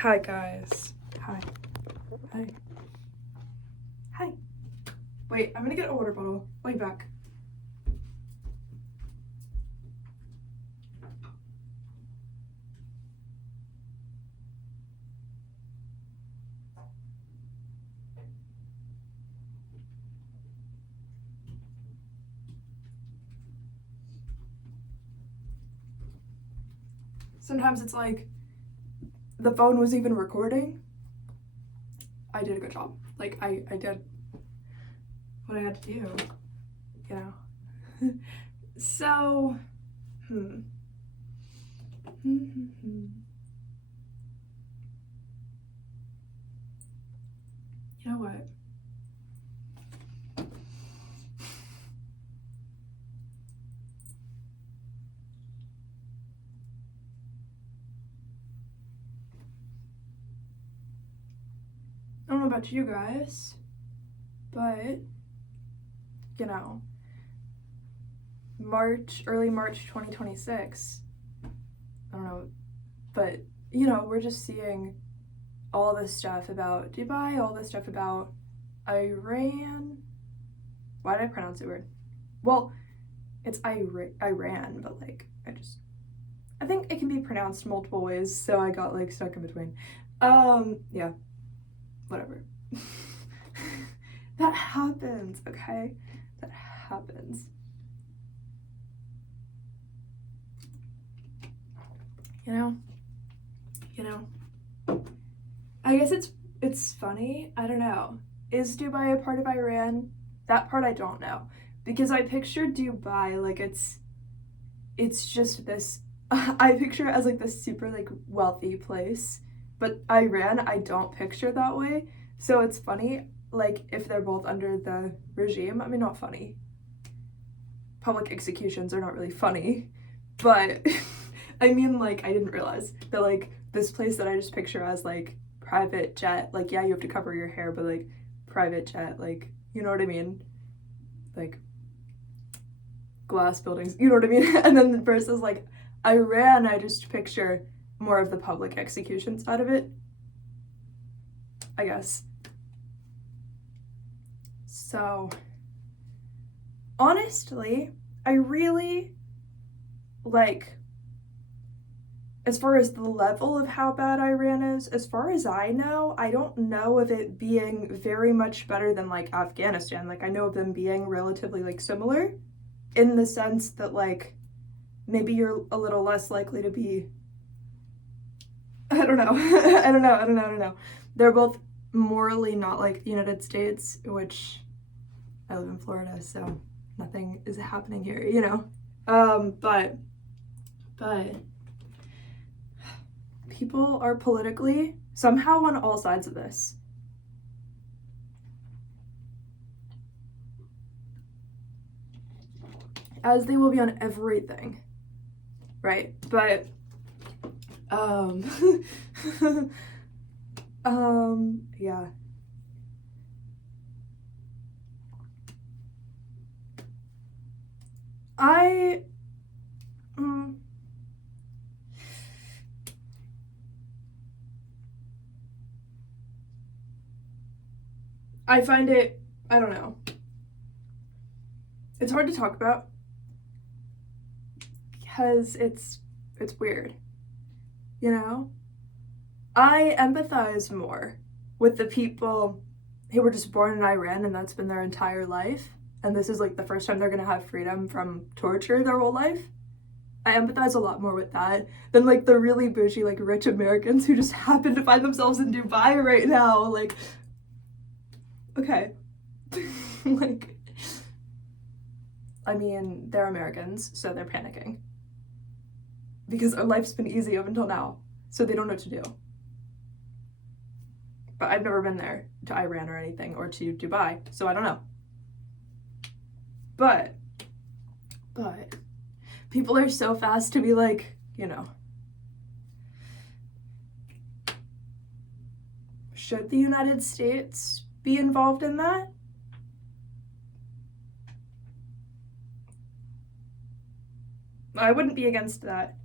Hi guys. Hi. Hi. Hi. Wait, I'm gonna get a water bottle. Wait back. Sometimes it's like the phone was even recording. I did a good job. Like I did what I had to do, you know. So, you know what? I don't know about you guys, but you know, early March 2026. I don't know, but you know, we're just seeing all this stuff about Dubai, all this stuff about Iran. Why did I pronounce it weird? Well, it's Iran, but like I think it can be pronounced multiple ways, so I got like stuck in between. Yeah, whatever. That happens, okay? That happens. You know. I guess it's funny. I don't know. Is Dubai a part of Iran? That part I don't know. Because I picture Dubai like it's just this I picture it as like this super like wealthy place. But Iran I don't picture that way. So it's funny like if they're both under the regime. I mean not funny. Public executions are not really funny. But I mean like I didn't realize that like this place that I just picture as like private jet, like yeah, you have to cover your hair, but like private jet, like you know what I mean? Like glass buildings, you know what I mean? And then versus like Iran, I just picture more of the public execution side of it, I guess. So honestly, I really like as far as the level of how bad Iran is, as far as I know, I don't know of it being very much better than like Afghanistan. Like I know of them being relatively like similar in the sense that like maybe you're a little less likely to be I don't know. I don't know. They're both morally not like the United States, which I live in Florida, so nothing is happening here, you know. But people are politically somehow on all sides of this. As they will be on everything. Right? But yeah. I I find it, I don't know. It's hard to talk about because it's weird. You know? I empathize more with the people who were just born in Iran and that's been their entire life. And this is like the first time they're gonna have freedom from torture their whole life. I empathize a lot more with that than like the really bougie, like rich Americans who just happen to find themselves in Dubai right now. Like, okay. Like, I mean, they're Americans, so they're panicking. Because our life's been easy up until now, so they don't know what to do. But I've never been there to Iran or anything or to Dubai, so I don't know. But people are so fast to be like, you know, should the United States be involved in that? I wouldn't be against that.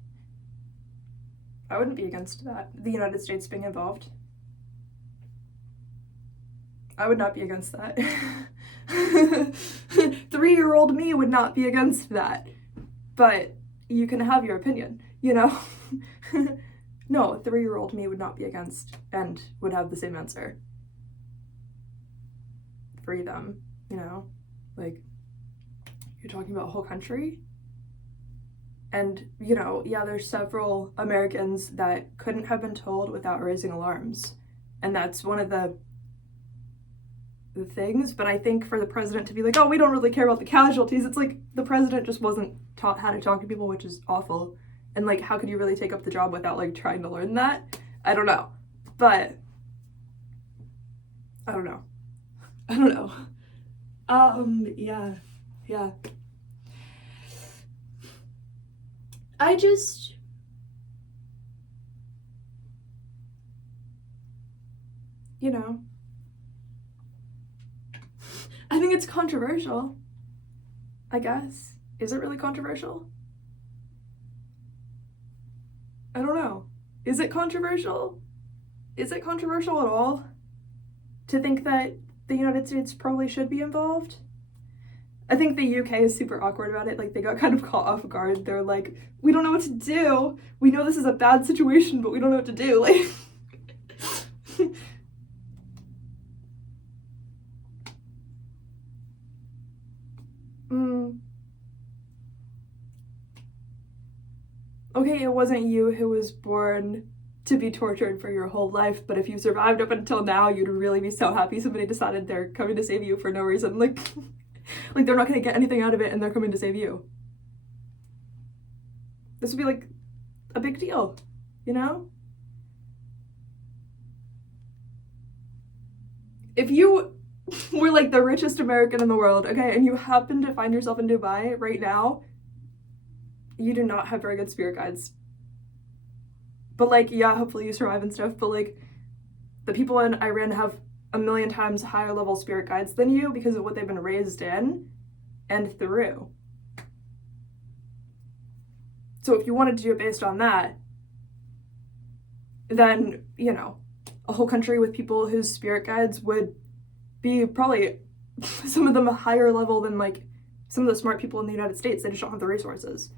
I wouldn't be against that. The United States being involved. I would not be against that. 3-year-old me would not be against that. But you can have your opinion, you know? No, 3-year-old me would not be against and would have the same answer. Free them, you know? Like, you're talking about a whole country? And, you know, yeah, there's several Americans that couldn't have been told without raising alarms. And that's one of the things. But I think for the president to be like, oh, we don't really care about the casualties, it's like the president just wasn't taught how to talk to people, which is awful. And, like, how could you really take up the job without, like, trying to learn that? I don't know. But, I don't know. Yeah. I just, you know, I think it's controversial, I guess. Is it really controversial? I don't know. Is it controversial? Is it controversial at all to think that the United States probably should be involved? I think the UK is super awkward about it. Like, they got kind of caught off guard. They're like, we don't know what to do. We know this is a bad situation, but we don't know what to do. Like, Okay, it wasn't you who was born to be tortured for your whole life, but if you survived up until now, you'd really be so happy somebody decided they're coming to save you for no reason. Like, like they're not gonna get anything out of it and they're coming to save you. This would be like a big deal, you know? If you were like the richest American in the world, okay, and you happen to find yourself in Dubai right now, you do not have very good spirit guides. But, like, yeah, hopefully you survive and stuff, but, like, the people in Iran have a million times higher level spirit guides than you because of what they've been raised in and through. So if you wanted to do it based on that, then, you know, a whole country with people whose spirit guides would be probably some of them a higher level than, like, some of the smart people in the United States. They just don't have the resources.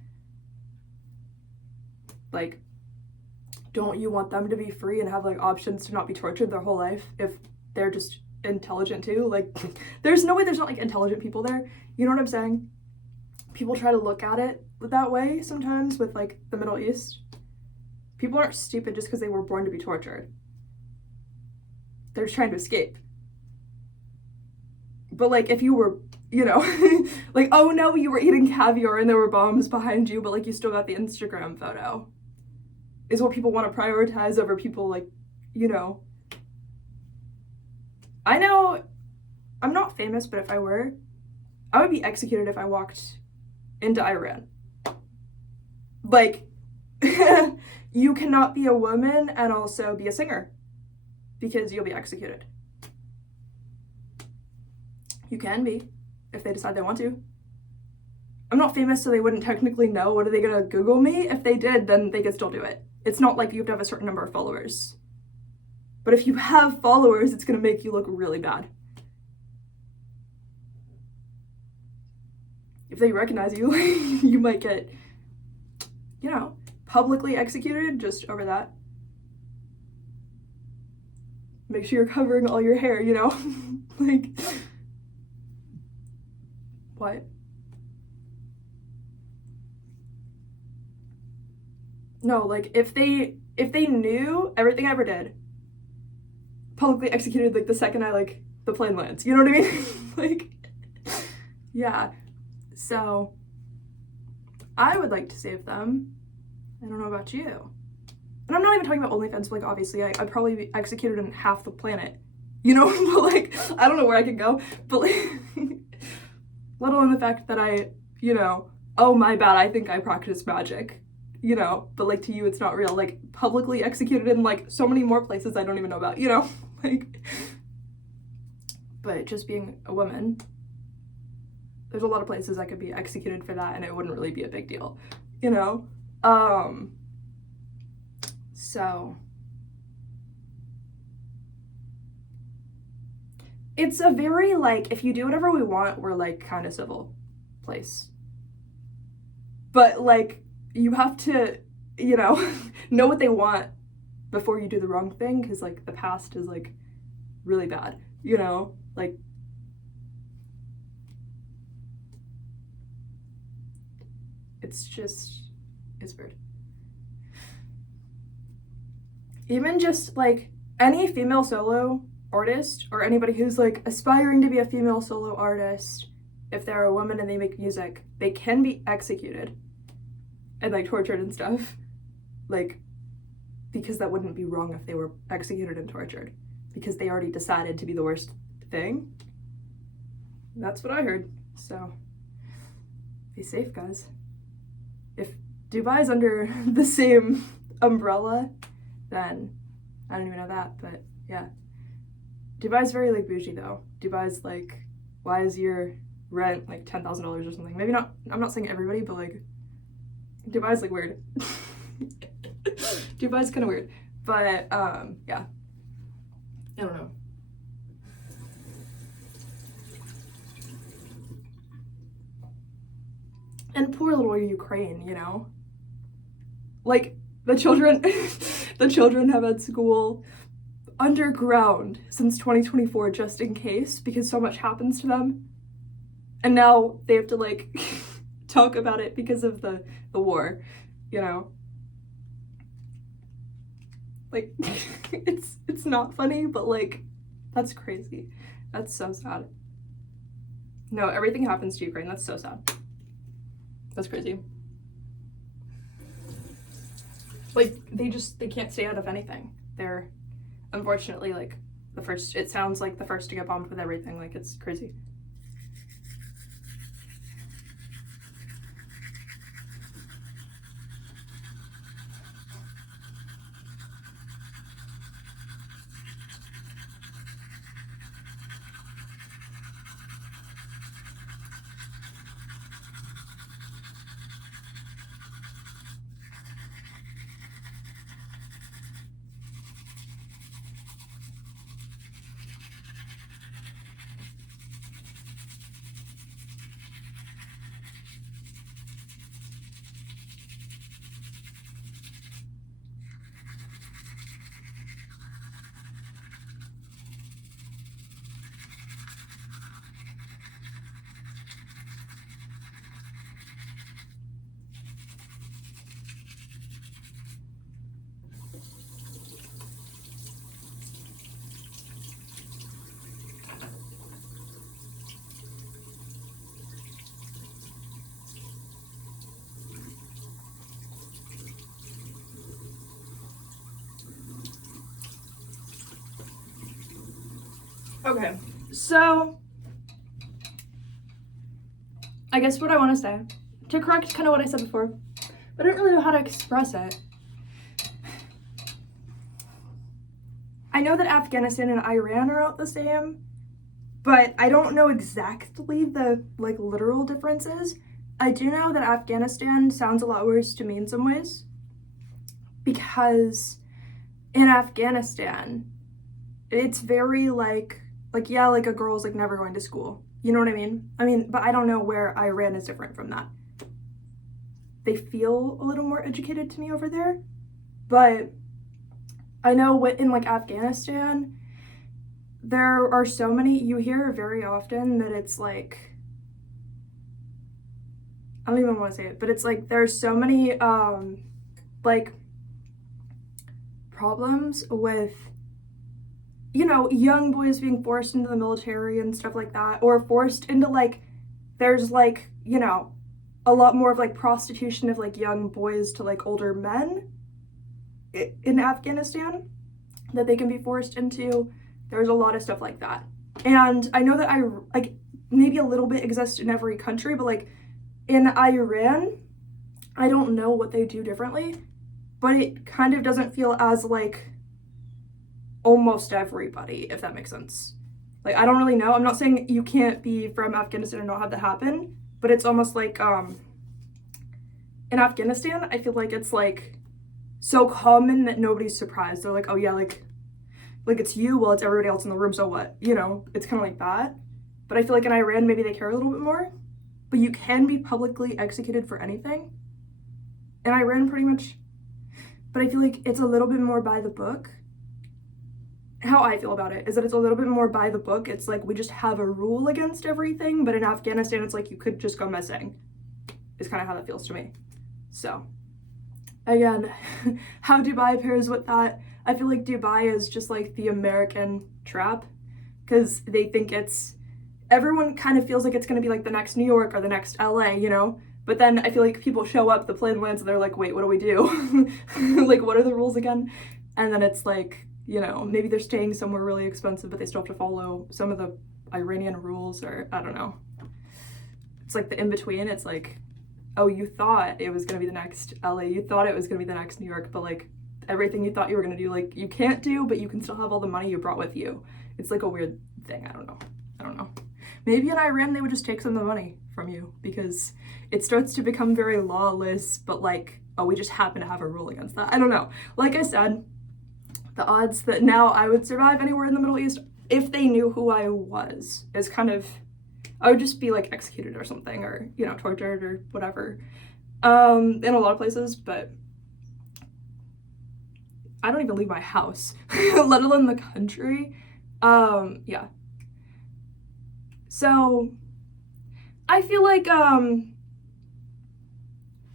Like, don't you want them to be free and have, like, options to not be tortured their whole life if they're just intelligent too? Like, there's no way there's not, like, intelligent people there. You know what I'm saying? People try to look at it that way sometimes with, like, the Middle East. People aren't stupid just because they were born to be tortured. They're just trying to escape. But, like, if you were, you know, like, oh no, you were eating caviar and there were bombs behind you, but, like, you still got the Instagram photo, is what people want to prioritize over people, like, you know. I know I'm not famous, but if I were, I would be executed if I walked into Iran. Like, you cannot be a woman and also be a singer because you'll be executed. You can be if they decide they want to. I'm not famous, so they wouldn't technically know. What are they gonna Google me? If they did, then they could still do it. It's not like you have to have a certain number of followers. But if you have followers, it's gonna make you look really bad. If they recognize you, you might get, you know, publicly executed just over that. Make sure you're covering all your hair, you know? Like, what? No, like, if they knew everything I ever did, publicly executed, like, the second the plane lands, you know what I mean? Like, yeah. So, I would like to save them. I don't know about you. And I'm not even talking about OnlyFans, but, like, obviously, I'd probably be executed in half the planet, you know? But, like, I don't know where I could go, but, like, let alone the fact that I, you know, oh, my bad, I think I practice magic, you know? But, like, to you, it's not real. Like, publicly executed in, like, so many more places I don't even know about, you know? Like, but just being a woman, there's a lot of places I could be executed for that and it wouldn't really be a big deal, you know? So it's a very, like, if you do whatever we want, we're, like, kind of civil place. But, like, you have to, you know, know what they want before you do the wrong thing, because, like, the past is, like, really bad, you know? Like, it's weird. Even just, like, any female solo artist or anybody who's, like, aspiring to be a female solo artist, if they're a woman and they make music, they can be executed and, like, tortured and stuff, like, because that wouldn't be wrong if they were executed and tortured, because they already decided to be the worst thing. That's what I heard. So be safe, guys. If Dubai's under the same umbrella, then I don't even know that, but yeah. Dubai's very, like, bougie, though. Dubai's, like, why is your rent, like, $10,000 or something? Maybe not, I'm not saying everybody, but, like, Dubai's, like, weird. Dubai's kind of weird. But, yeah. I don't know. And poor little Ukraine, you know? Like, the children have had school underground since 2024 just in case, because so much happens to them. And now they have to, like, talk about it because of the war, you know? Like, it's not funny, but, like, that's crazy. That's so sad. No, everything happens to Ukraine. That's so sad. That's crazy. Like, they can't stay out of anything. They're, unfortunately, like, it sounds like the first to get bombed with everything. Like, it's crazy. Okay, so I guess what I want to say, to correct kind of what I said before, but I don't really know how to express it. I know that Afghanistan and Iran are out the same, but I don't know exactly the, like, literal differences. I do know that Afghanistan sounds a lot worse to me in some ways, because in Afghanistan, it's very, like, yeah, like, a girl's, like, never going to school. You know what I mean? But I don't know where Iran is different from that. They feel a little more educated to me over there. But I know in, like, Afghanistan, there are so many, you hear very often that it's, like, I don't even want to say it, but it's, like, there's so many, like, problems with, you know, young boys being forced into the military and stuff like that, or forced into, like, there's, like, you know, a lot more of, like, prostitution of, like, young boys to, like, older men in Afghanistan that they can be forced into. There's a lot of stuff like that. And I know that like, maybe a little bit exists in every country, but, like, in Iran, I don't know what they do differently, but it kind of doesn't feel as, like, almost everybody, if that makes sense. Like, I don't really know. I'm not saying you can't be from Afghanistan and not have that happen, but it's almost like, in Afghanistan, I feel like it's, like, so common that nobody's surprised. They're like, oh yeah, like it's you, well, it's everybody else in the room, so what? You know, it's kind of like that. But I feel like in Iran, maybe they care a little bit more. But you can be publicly executed for anything. In Iran, pretty much. But I feel like it's a little bit more by the book. How I feel about it is that it's a little bit more by the book. It's like we just have a rule against everything. But in Afghanistan, it's like you could just go missing. Is kind of how that feels to me. So, again, how Dubai pairs with that. I feel like Dubai is just like the American trap because they think everyone kind of feels like it's going to be like the next New York or the next LA, you know? But then I feel like people show up, the plane lands, and they're like, wait, what do we do? Like, what are the rules again? And then it's like, you know, maybe they're staying somewhere really expensive, but they still have to follow some of the Iranian rules, or I don't know. It's like the in-between. It's like, oh, you thought it was going to be the next LA. You thought it was going to be the next New York, but like everything you thought you were going to do, like you can't do, but you can still have all the money you brought with you. It's like a weird thing. I don't know. Maybe in Iran they would just take some of the money from you because it starts to become very lawless, but like, oh, we just happen to have a rule against that. I don't know. Like I said, the odds that now I would survive anywhere in the Middle East, if they knew who I was, is kind of, I would just be like executed or something, or, you know, tortured or whatever, in a lot of places, but I don't even leave my house, let alone the country. Yeah. So I feel like, I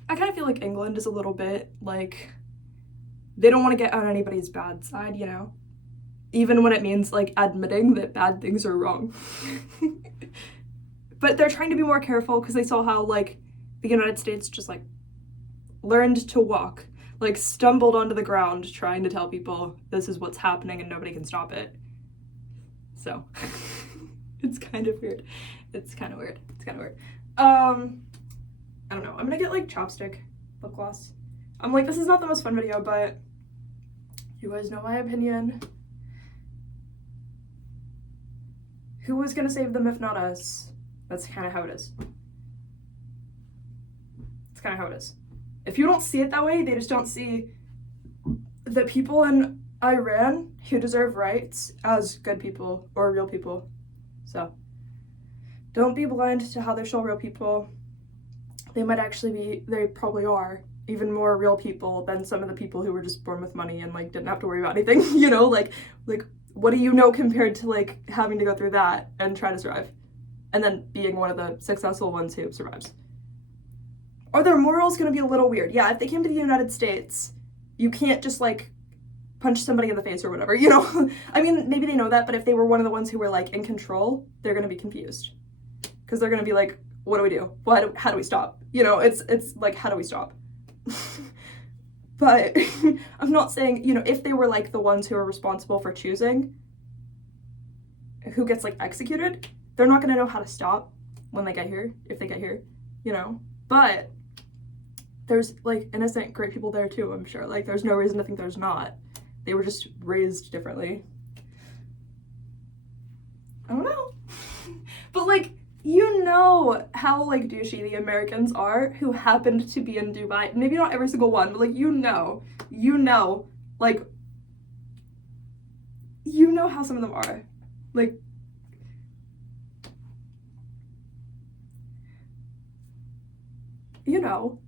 kind of feel like England is a little bit like, they don't want to get on anybody's bad side, you know? Even when it means like admitting that bad things are wrong. But they're trying to be more careful because they saw how like the United States just like learned to walk, like stumbled onto the ground trying to tell people this is what's happening and nobody can stop it. So it's kind of weird. I don't know. I'm gonna get like chapstick lip gloss. I'm like, this is not the most fun video, but you guys know my opinion. Who was gonna save them if not us? That's kind of how it is. It's kind of how it is. If you don't see it that way, they just don't see the people in Iran who deserve rights as good people or real people. So don't be blind to how they show real people. They might actually be, they probably are even more real people than some of the people who were just born with money and like didn't have to worry about anything, you know, like what do you know compared to like having to go through that and try to survive and then being one of the successful ones who survives? Are their morals going to be a little weird? Yeah, if they came to the United States, you can't just like punch somebody in the face or whatever, you know? I mean, maybe they know that, but if they were one of the ones who were like in control, they're going to be confused because they're going to be like, what do we do? How do we stop? You know, it's like, how do we stop? But I'm not saying, you know, if they were like the ones who are responsible for choosing who gets like executed, they're not going to know how to stop when they get here, if they get here, you know? But there's like innocent, great people there too, I'm sure. Like there's no reason to think there's not. They were just raised differently. I don't know. But like, you know how like douchey the Americans are who happened to be in Dubai. Maybe not every single one, but like you know, like you know how some of them are. Like you know.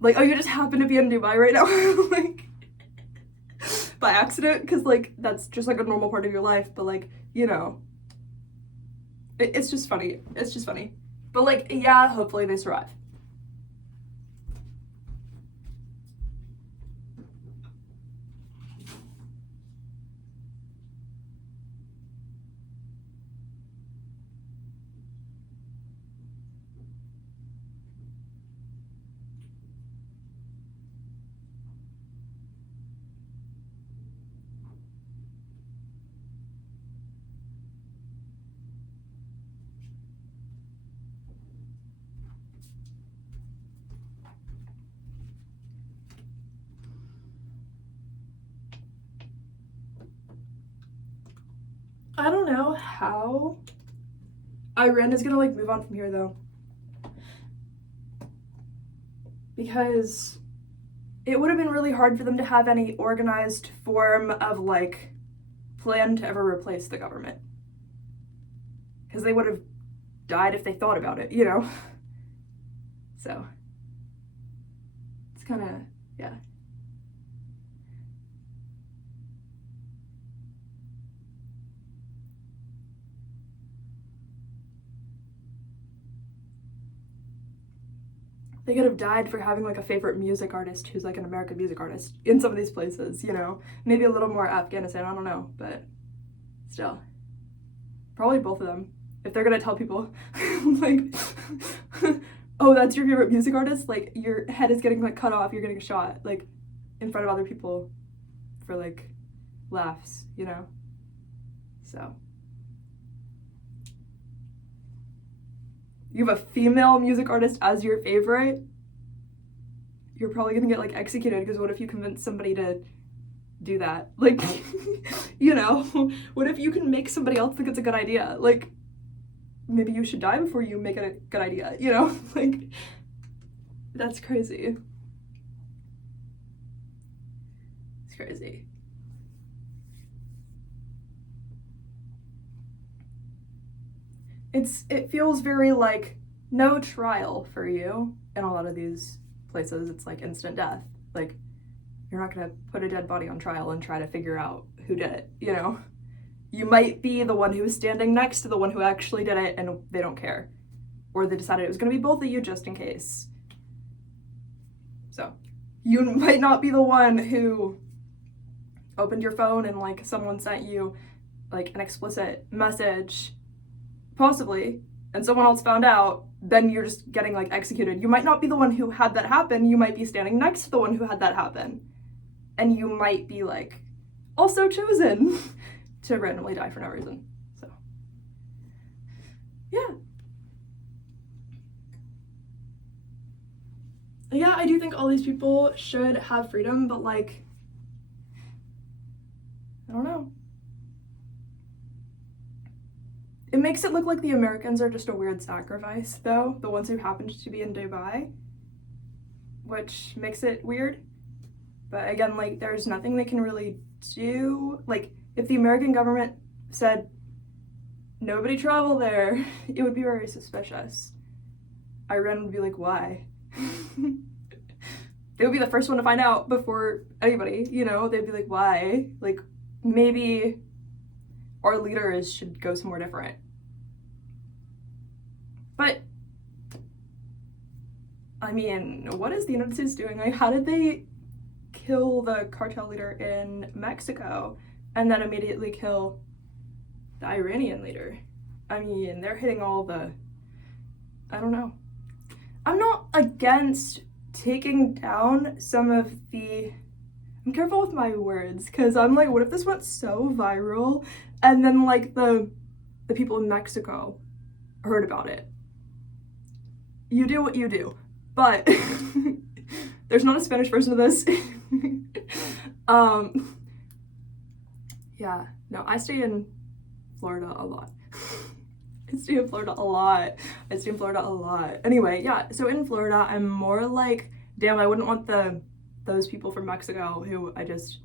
Like, oh, you just happen to be in Dubai right now, like by accident, because like that's just like a normal part of your life, but like, you know. It's just funny. It's just funny. But like, yeah, hopefully they survive. I don't know how Iran is gonna like move on from here though. Because it would have been really hard for them to have any organized form of like plan to ever replace the government. Because they would have died if they thought about it, you know? So, it's kind of, yeah. They could have died for having like a favorite music artist who's like an American music artist in some of these places, you know? Maybe a little more Afghanistan, I don't know, but still. Probably both of them. If they're gonna tell people, like, oh, that's your favorite music artist, like, your head is getting, like, cut off, you're getting shot, like, in front of other people for, like, laughs, you know? So. You have a female music artist as your favorite, you're probably gonna get, like, executed, because what if you convince somebody to do that? Like, you know, what if you can make somebody else think it's a good idea? Like, maybe you should die before you make it a good idea, you know? Like, that's crazy. It's crazy. It feels very like no trial for you in a lot of these places. It's like instant death. Like, you're not gonna put a dead body on trial and try to figure out who did it, you know? You might be the one who was standing next to the one who actually did it and they don't care. Or they decided it was gonna be both of you just in case. So, you might not be the one who opened your phone and like someone sent you like an explicit message, possibly, and someone else found out, then you're just getting like executed. You might not be the one who had that happen, you might be standing next to the one who had that happen. And you might be like also chosen to randomly die for no reason. So, yeah. Yeah, I do think all these people should have freedom, but like, I don't know. It makes it look like the Americans are just a weird sacrifice, though, the ones who happened to be in Dubai, which makes it weird. But again, like, there's nothing they can really do. Like, if the American government said, nobody travel there, it would be very suspicious. Iran would be like, why? They would be the first one to find out before anybody, you know? They'd be like, why? Like, maybe our leaders should go somewhere different. But, I mean, what is the United States doing? Like, how did they kill the cartel leader in Mexico and then immediately kill the Iranian leader? I mean, they're hitting all the, I don't know. I'm not against taking down some of the, I'm careful with my words, because I'm like, what if this went so viral and then like the people in Mexico heard about it? You do what you do, but there's not a Spanish version of this. Yeah, no, I stay in Florida a lot. I stay in Florida a lot. Anyway, yeah, so in Florida, I'm more like, damn, I wouldn't want those people from Mexico who I just,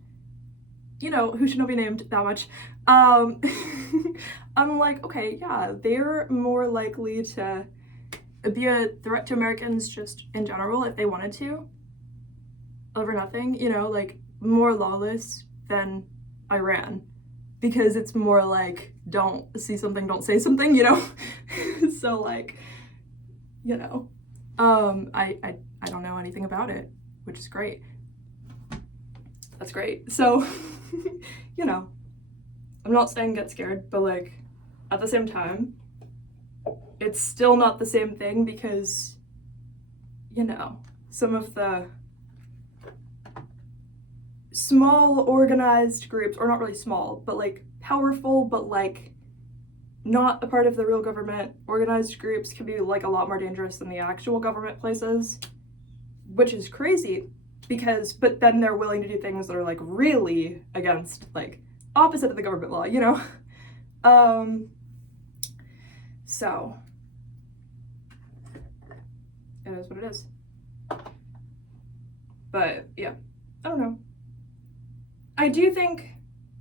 you know, who should not be named that much. I'm like, okay, yeah, they're more likely to be a threat to Americans just in general if they wanted to, over nothing, you know, like more lawless than Iran, because it's more like, don't see something, don't say something, you know? So like, you know, I don't know anything about it, which is great. That's great. So, you know, I'm not saying get scared, but like, at the same time, it's still not the same thing because, you know, some of the small organized groups, or not really small, but like powerful, but like not a part of the real government, organized groups can be like a lot more dangerous than the actual government places, which is crazy because, but then they're willing to do things that are like really against, like opposite of the government law, you know? So it is what it is. But yeah, I don't know. I do think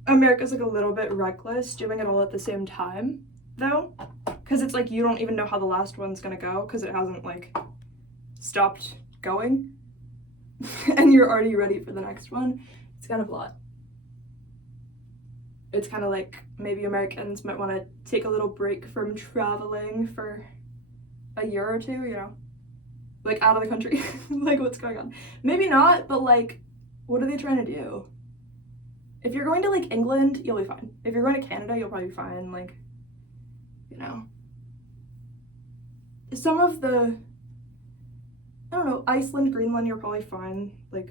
America's like a little bit reckless doing it all at the same time, though, because it's like you don't even know how the last one's gonna go because it hasn't like stopped going, and you're already ready for the next one. It's kind of a lot. It's kind of like maybe Americans might want to take a little break from traveling for a year or two, you know, like out of the country. Like, what's going on? Maybe not, but like, what are they trying to do? If you're going to like England, you'll be fine. If you're going to Canada, you'll probably be fine. Like, you know, some of the, I don't know, Iceland, Greenland, you're probably fine. Like,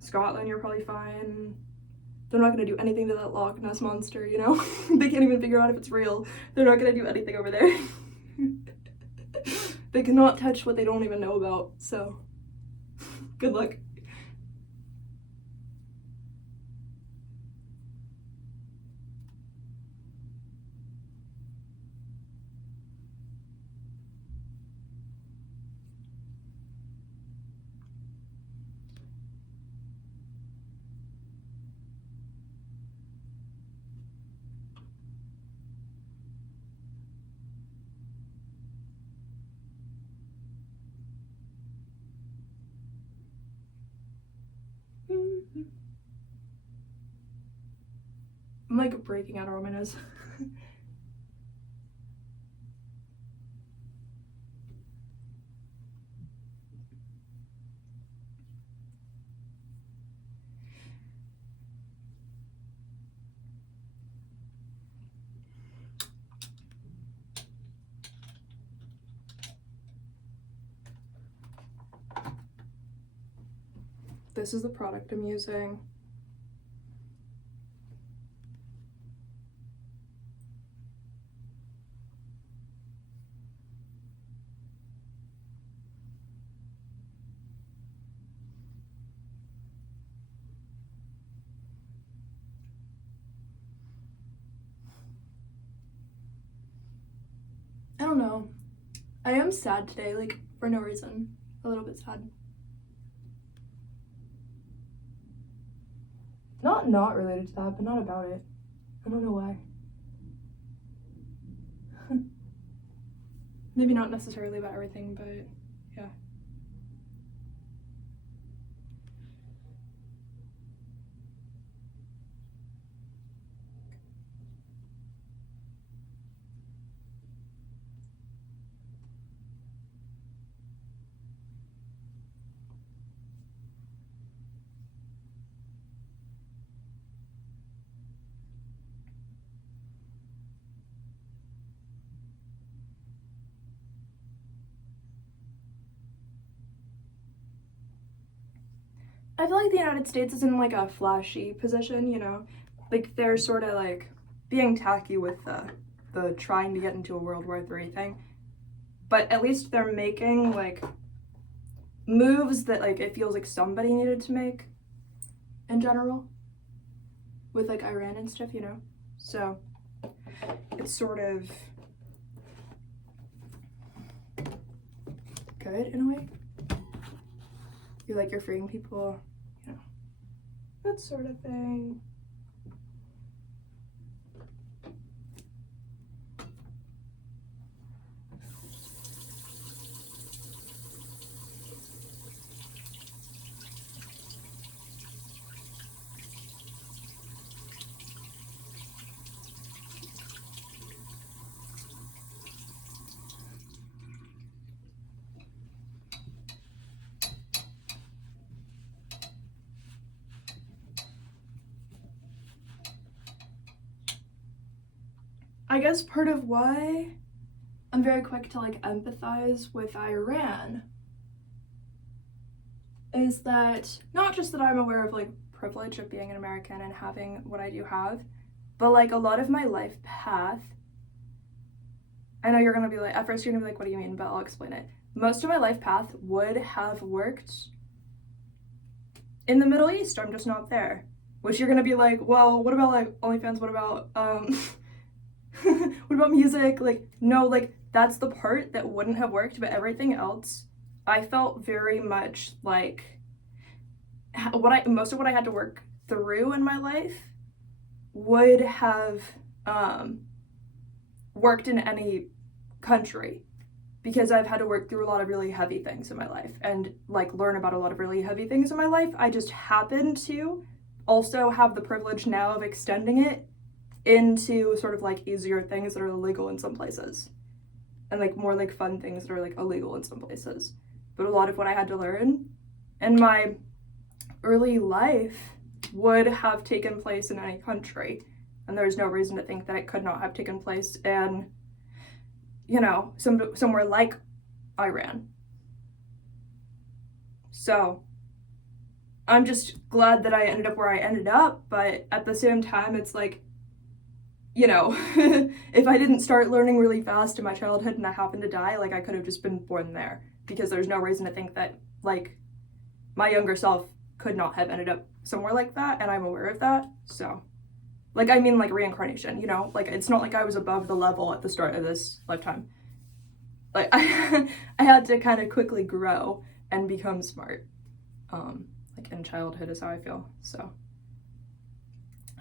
Scotland, you're probably fine. They're not gonna do anything to that Loch Ness monster, you know? They can't even figure out if it's real. They're not gonna do anything over there. They cannot touch what they don't even know about, so good luck. I'm like breaking out around my nose. This is the product I'm using. I don't know. I am sad today, like, for no reason. A little bit sad. Not related to that, but not about it. I don't know why. Maybe not necessarily about everything, but yeah. I feel like the United States is in like a flashy position, you know? Like they're sort of like being tacky with the trying to get into a World War III thing. But at least they're making like moves that like it feels like somebody needed to make in general with like Iran and stuff, you know? So it's sort of good in a way. You're freeing people, you know, that sort of thing. I guess part of why I'm very quick to like empathize with Iran is that not just that I'm aware of like privilege of being an American and having what I do have, but like a lot of my life path. I know you're gonna be like, at first you're gonna be like, what do you mean? But I'll explain it. Most of my life path would have worked in the Middle East. I'm just not there. Which you're gonna be like, well, what about like OnlyFans? What about what about music? Like, no, like that's the part that wouldn't have worked, but everything else I felt very much like most of what I had to work through in my life would have worked in any country, because I've had to work through a lot of really heavy things in my life and like learn about a lot of really heavy things in my life. I just happen to also have the privilege now of extending it into sort of like easier things that are illegal in some places, and like more like fun things that are like illegal in some places. But a lot of what I had to learn in my early life would have taken place in any country, and there's no reason to think that it could not have taken place in, you know, somewhere like Iran. So I'm just glad that I ended up where I ended up, but at the same time, it's like, you know, if I didn't start learning really fast in my childhood and I happened to die, like I could have just been born there, because there's no reason to think that like my younger self could not have ended up somewhere like that, and I'm aware of that. So like, I mean, like reincarnation, you know, like it's not like I was above the level at the start of this lifetime. Like I had to kind of quickly grow and become smart. Like in childhood is how I feel. So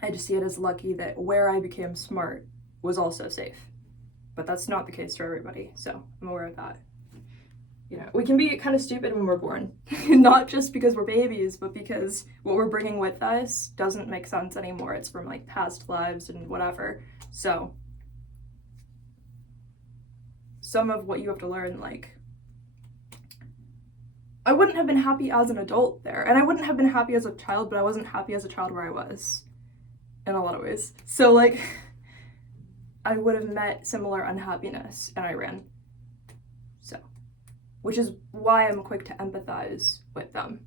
I just see it as lucky that where I became smart was also safe. But that's not the case for everybody, so I'm aware of that. You know, we can be kind of stupid when we're born, not just because we're babies, but because what we're bringing with us doesn't make sense anymore. It's from like past lives and whatever. So some of what you have to learn, like, I wouldn't have been happy as an adult there, and I wouldn't have been happy as a child, but I wasn't happy as a child where I was in a lot of ways. So like I would have met similar unhappiness in Iran. So, which is why I'm quick to empathize with them.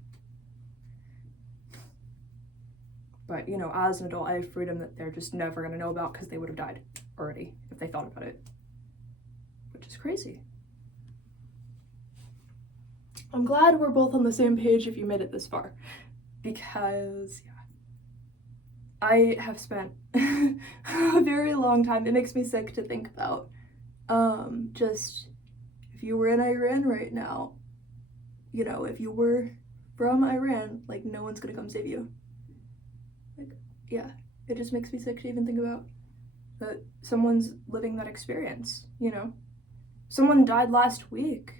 But, you know, as an adult, I have freedom that they're just never going to know about, because they would have died already if they thought about it. Which is crazy. I'm glad we're both on the same page if you made it this far. Because, yeah, I have spent a very long time. It makes me sick to think about. Just, if you were in Iran right now, you know, if you were from Iran, like, no one's gonna come save you. Like, yeah, it just makes me sick to even think about that someone's living that experience, you know? Someone died last week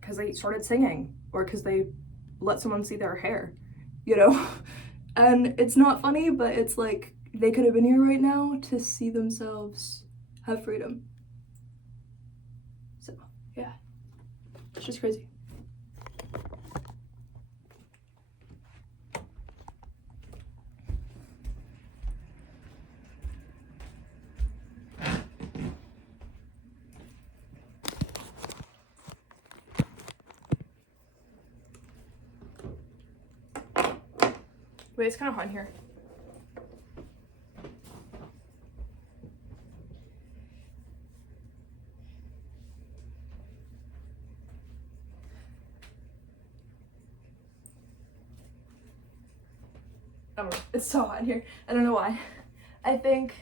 because they started singing, or because they let someone see their hair, you know? And it's not funny, but it's like, they could have been here right now to see themselves have freedom. So, yeah, it's just crazy. Wait, it's kind of hot in here. Oh, it's so hot in here. I don't know why. I think...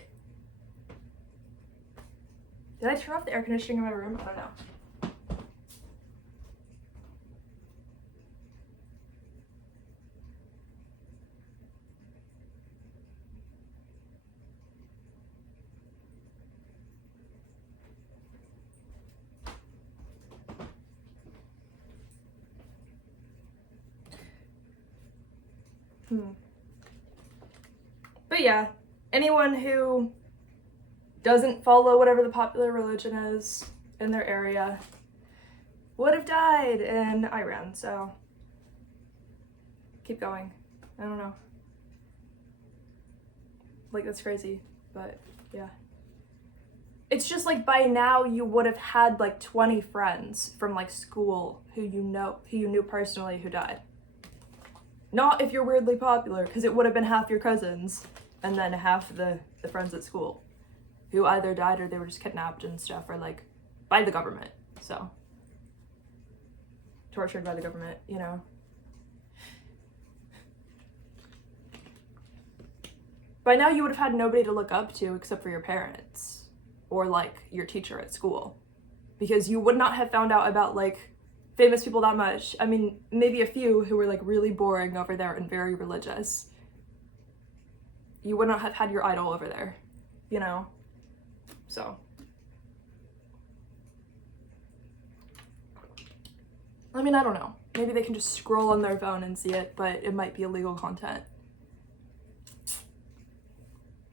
Did I turn off the air conditioning in my room? I don't know. But yeah, anyone who doesn't follow whatever the popular religion is in their area would have died in Iran, so keep going. I don't know. Like, that's crazy, but yeah. It's just like by now you would have had like 20 friends from like school who you knew personally who died. Not if you're weirdly popular, because it would have been half your cousins and then half the friends at school who either died or they were just kidnapped and stuff, or like by the government. So tortured by the government, you know. By now you would have had nobody to look up to except for your parents or like your teacher at school, because you would not have found out about like famous people that much. I mean, maybe a few who were like really boring over there and very religious. You would not have had your idol over there, you know? So. I mean, I don't know. Maybe they can just scroll on their phone and see it, but it might be illegal content.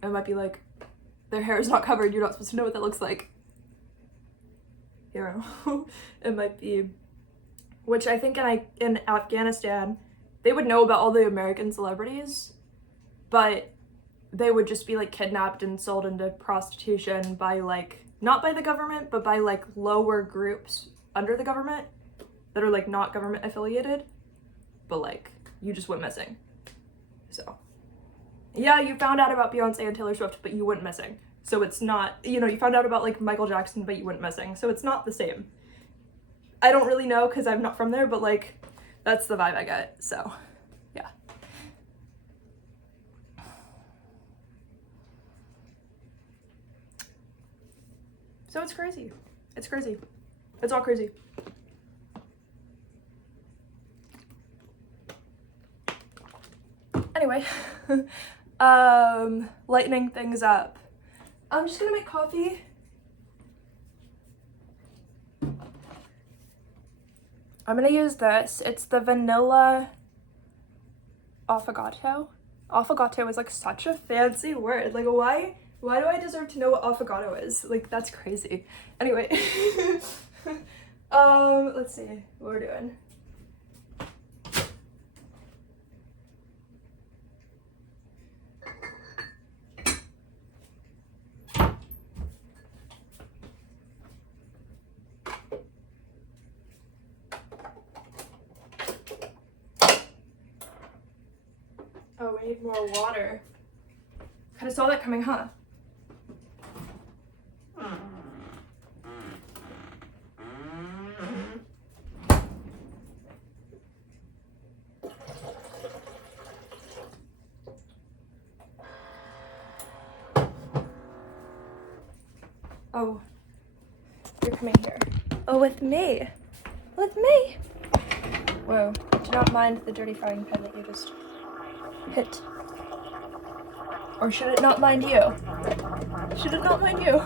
It might be like, their hair is not covered, you're not supposed to know what that looks like. You know? It might be, which I think in Afghanistan, they would know about all the American celebrities, but they would just be like kidnapped and sold into prostitution by like, not by the government, but by like lower groups under the government that are like not government affiliated, but like you just went missing. So yeah, you found out about Beyonce and Taylor Swift, but you went missing. So it's not, you know, you found out about like Michael Jackson, but you went missing. So it's not the same. I don't really know because I'm not from there, but like that's the vibe I get. So yeah. So it's crazy. It's crazy. It's all crazy. Anyway, lightening things up. I'm just gonna make coffee. I'm gonna use this. It's the vanilla affogato. Affogato is like such a fancy word. Like why do I deserve to know what affogato is? Like that's crazy. Anyway, let's see what we're doing. Oh, we need more water. Kind of saw that coming, huh? Oh, you're coming here. Oh, with me. With me. Whoa, do not mind the dirty frying pan that you just hit. Or should it not mind you? Should it not mind you?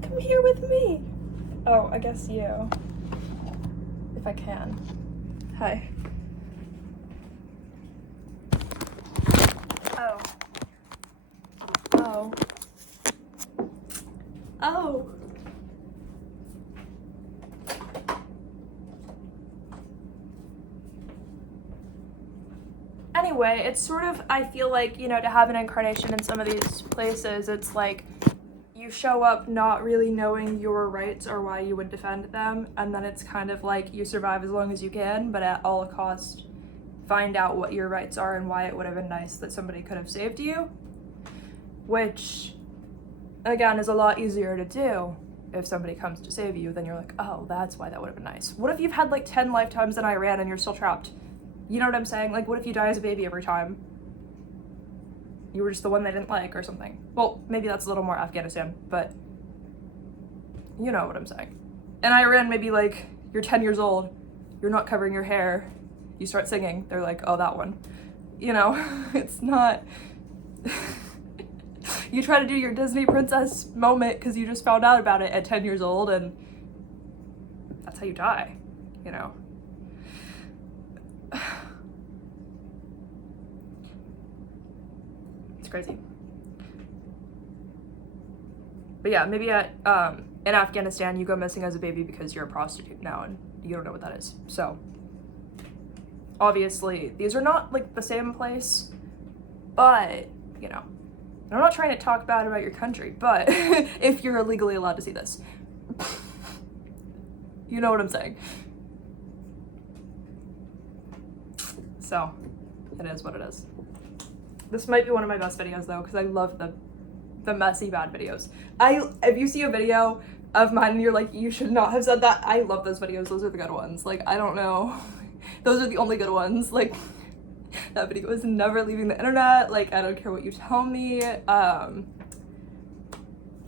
Come here with me. Oh, I guess you. If I can. Hi. Oh. Oh. Oh. Anyway, it's sort of, I feel like, you know, to have an incarnation in some of these places, it's like you show up not really knowing your rights or why you would defend them, and then it's kind of like you survive as long as you can, but at all cost find out what your rights are and why it would have been nice that somebody could have saved you, which again is a lot easier to do if somebody comes to save you. Then you're like, oh, that's why that would have been nice. What if you've had like 10 lifetimes in Iran and you're still trapped? You know what I'm saying? Like, what if you die as a baby every time? You were just the one they didn't like or something. Well, maybe that's a little more Afghanistan, but you know what I'm saying. In Iran, maybe like you're 10 years old, you're not covering your hair, you start singing, they're like, oh, that one. You know, it's not... You try to do your Disney princess moment because you just found out about it at 10 years old, and that's how you die, you know? It's crazy. But yeah, maybe at in Afghanistan you go missing as a baby because you're a prostitute now and you don't know what that is. So obviously these are not like the same place, but you know, I'm not trying to talk bad about your country, but if you're legally allowed to see this, you know what I'm saying. So it is what it is. This might be one of my best videos though, because I love the messy bad videos. If you see a video of mine and you're like, you should not have said that, I love those videos. Those are the good ones. Like, I don't know. Those are the only good ones. Like, that video is never leaving the internet. Like, I don't care what you tell me.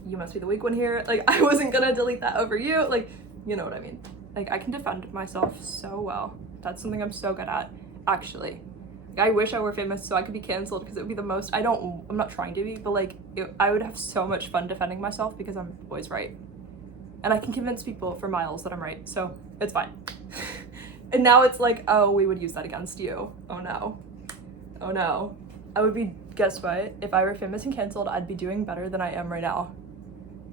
You must be the weak one here. Like, I wasn't gonna delete that over you. Like, you know what I mean. Like, I can defend myself so well. That's something I'm so good at, actually. Like, I wish I were famous so I could be canceled, because it would be the most, I'm not trying to be, but like, I would have so much fun defending myself because I'm always right. And I can convince people for miles that I'm right, so it's fine. And now it's like, oh, we would use that against you. Oh no. Oh no. I would be, guess what? If I were famous and canceled, I'd be doing better than I am right now.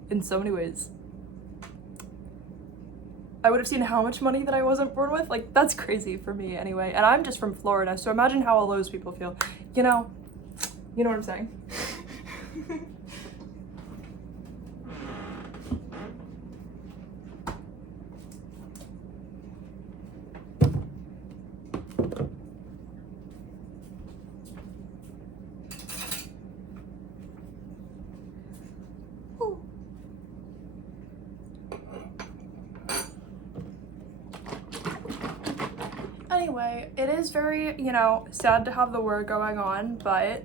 In so many ways. I would have seen how much money that I wasn't born with. Like, that's crazy for me anyway. And I'm just from Florida, so imagine how all those people feel. You know what I'm saying? Anyway, it is very, sad to have the war going on, but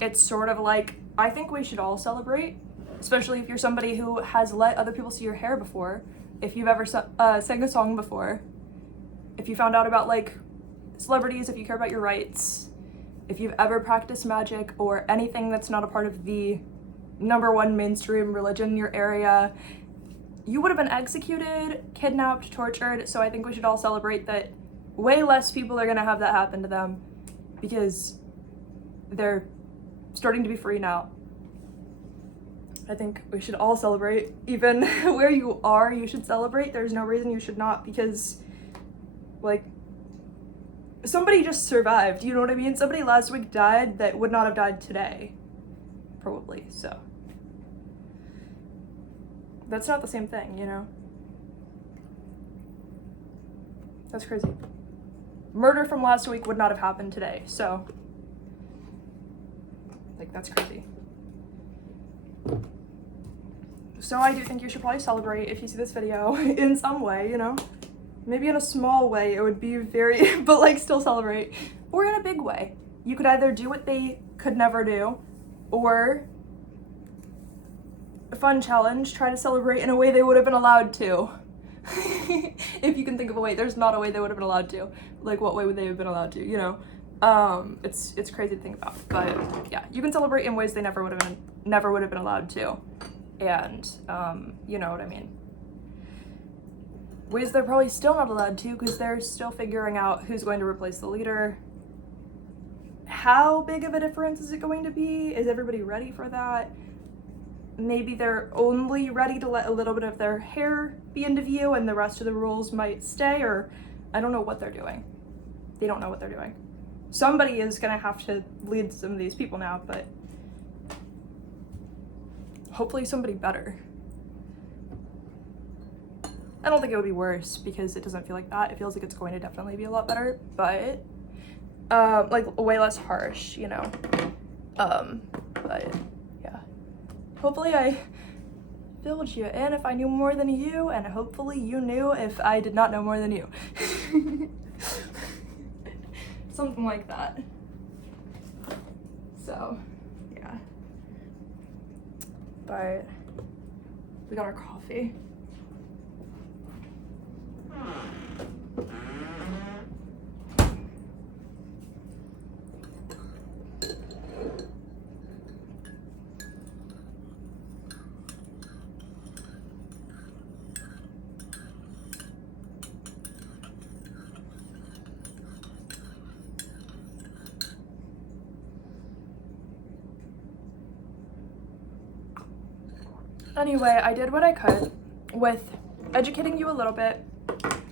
it's sort of like, I think we should all celebrate, especially if you're somebody who has let other people see your hair before, if you've ever sang a song before, if you found out about like celebrities, if you care about your rights, if you've ever practiced magic or anything that's not a part of the #1 mainstream religion in your area, you would have been executed, kidnapped, tortured, so I think we should all celebrate that way less people are gonna have that happen to them because they're starting to be free now. I think we should all celebrate. Even where you are, you should celebrate. There's no reason you should not, because like, somebody just survived, you know what I mean? Somebody last week died that would not have died today, probably, so. That's not the same thing, you know? That's crazy. Murder from last week would not have happened today, so. Like, that's crazy. So I do think you should probably celebrate if you see this video in some way, you know? Maybe in a small way, it would be very, but like still celebrate. Or in a big way. You could either do what they could never do, or a fun challenge, try to celebrate in a way they would have been allowed to. If you can think of a way, there's not a way they would have been allowed to. Like, what way would they have been allowed to, you know? It's crazy to think about, but yeah, you can celebrate in ways they never would have been allowed to. And, you know what I mean. Ways they're probably still not allowed to, because they're still figuring out who's going to replace the leader. How big of a difference is it going to be? Is everybody ready for that? Maybe they're only ready to let a little bit of their hair be into view and the rest of the rules might stay, or I don't know what they're doing. They don't know what they're doing. Somebody is gonna have to lead some of these people now, but hopefully somebody better. I don't think it would be worse, because it doesn't feel like that. It feels like it's going to definitely be a lot better, but like way less harsh, you know. But yeah. Hopefully I filled you in if I knew more than you, and hopefully you knew if I did not know more than you. Something like that. So, yeah. But we got our coffee. Anyway, I did what I could with educating you a little bit,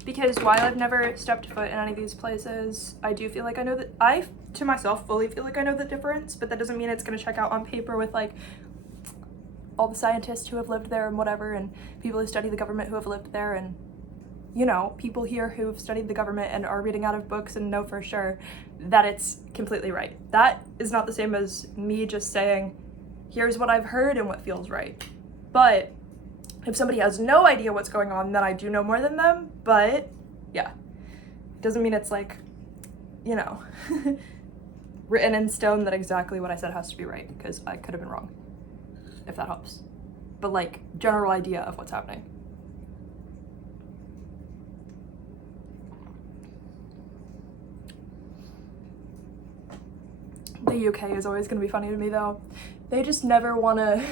because while I've never stepped foot in any of these places, I do feel like I know that I, to myself, fully feel like I know the difference, but that doesn't mean it's gonna check out on paper with like all the scientists who have lived there and whatever, and people who study the government who have lived there, and you know, people here who've studied the government and are reading out of books and know for sure that it's completely right. That is not the same as me just saying, here's what I've heard and what feels right. But if somebody has no idea what's going on, then I do know more than them. But yeah, doesn't mean it's like, you know, written in stone that exactly what I said has to be right, because I could have been wrong, if that helps. But like, general idea of what's happening. The UK is always gonna be funny to me though. They just never wanna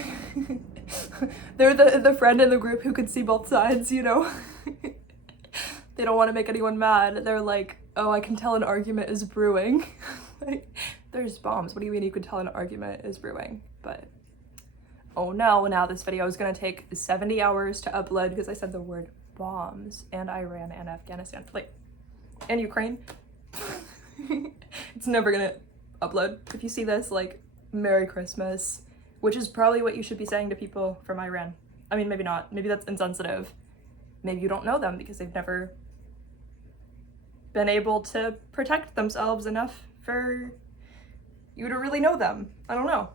they're the friend in the group who could see both sides, you know? They don't want to make anyone mad. They're like, oh, I can tell an argument is brewing. Like, there's bombs. What do you mean you can tell an argument is brewing? But oh no, now this video is gonna take 70 hours to upload because I said the word bombs, and Iran and Afghanistan, like, and Ukraine. It's never gonna upload. If you see this, like, Merry Christmas, which is probably what you should be saying to people from Iran. I mean, maybe not. Maybe that's insensitive. Maybe you don't know them because they've never been able to protect themselves enough for you to really know them. I don't know.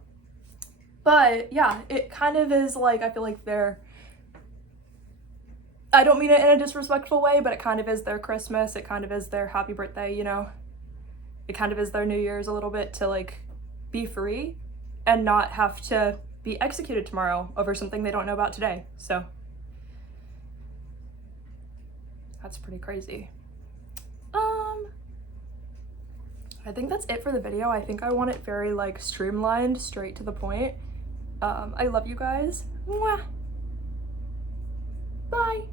But yeah, it kind of is like, I feel like they're, I don't mean it in a disrespectful way, but it kind of is their Christmas. It kind of is their happy birthday, you know? It kind of is their New Year's a little bit, to like be free and not have to be executed tomorrow over something they don't know about today. So that's pretty crazy. I think that's it for the video. I think I want it very like streamlined, straight to the point. I love you guys. Mwah. Bye.